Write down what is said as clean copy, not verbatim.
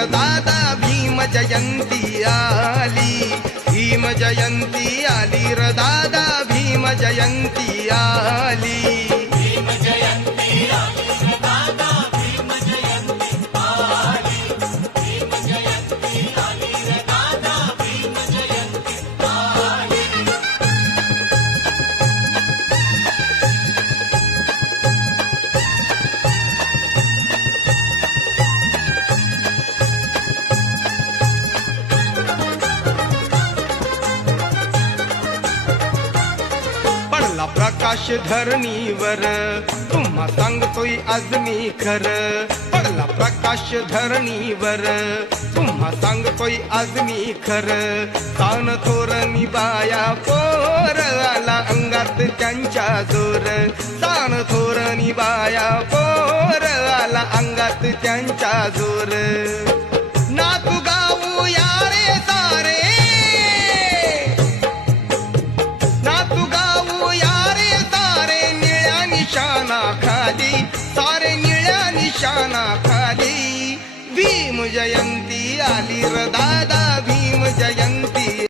र दादा भीम जयंती आली, भीम जयंती आली र दादा भीम जयंती आली, भीम जयंती आली रे दादा भीम जयंती आली, भीम जयंती आली रे दादा भीम जयंती आली. पडला प्रकाश धरणीवर तुम्हा सांगतोय आज मी खर, पडला प्रकाश धरणीवर तुम्हा सांगतोय आज मी खर, तान थोरणी बाया पोर आला अंगात त्यांच्या जोर, तान थोरणी बाया पोर आला अंगात त्यांच्या जोर, नातू गाऊ यारे सारे, नातू गाऊ यारे सारे निळ्या निशाणा खाली, सारे निळ्या निशाणा खाली, भीम जयंती आली र दादा भीम जयंती